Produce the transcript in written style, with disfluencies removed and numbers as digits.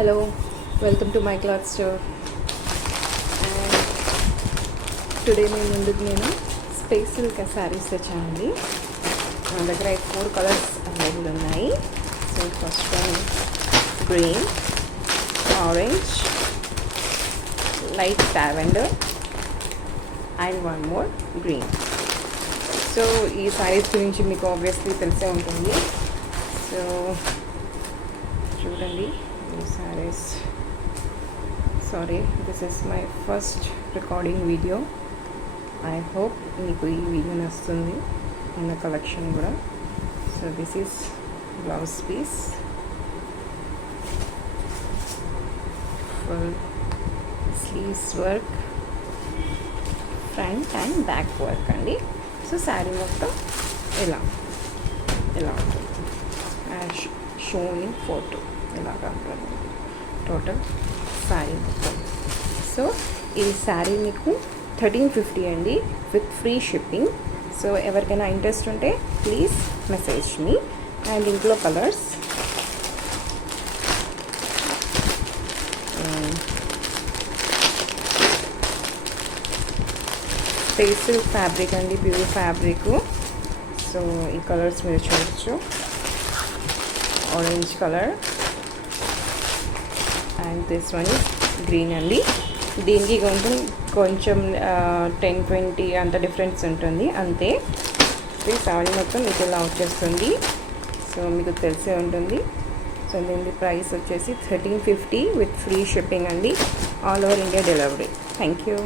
Hello, welcome to my cloth store. And today నేను space silk saris తెచ్చానండి. మన దగ్గర 4 కలర్స్ అవైలబుల్ ఉన్నాయి. So first one green, orange, light lavender and one more green. So ఈ శారీస్ గురించి మీకు ఆబ్వియస్లీ తెలిసే ఉంటుంది. సో చూడండి ఈ saris. Sorry, this is my first recording video. I hope మీకు ఈ వీడియో నచ్చుతుంది, ఉన్న కలెక్షన్ కూడా. So this is blouse piece, full sleeves work, front and back work అండి. సో శారీ మొత్తం ఇలా ఉంటుంది. షోయింగ్ ఫోటో ఇలాగా ఉంటుంది టోటల్ శారీ మొత్తం. సో ఈ శారీ మీకు 1350 అండి, విత్ ఫ్రీ షిప్పింగ్. సో ఎవరికైనా ఇంట్రెస్ట్ ఉంటే ప్లీజ్ మెసేజ్ మీ. అండ్ ఇంట్లో కలర్స్ పేస్టల్ ఫ్యాబ్రిక్ అండి, ప్యూర్ ఫ్యాబ్రిక్. సో ఈ కలర్స్ మీరు చూడొచ్చు. Orange colour and this one is green అండి. దీనికి కొంచెం 10-20 అంత డిఫరెన్స్ ఉంటుంది అంతే. ఈ శారీ మొత్తం మీకు ఇలా వచ్చేస్తుంది. సో మీకు తెలిసే ఉంటుంది. సో దీని ప్రైస్ వచ్చేసి 1350 విత్ ఫ్రీ షిప్పింగ్ అండి, all over India delivery. Thank you.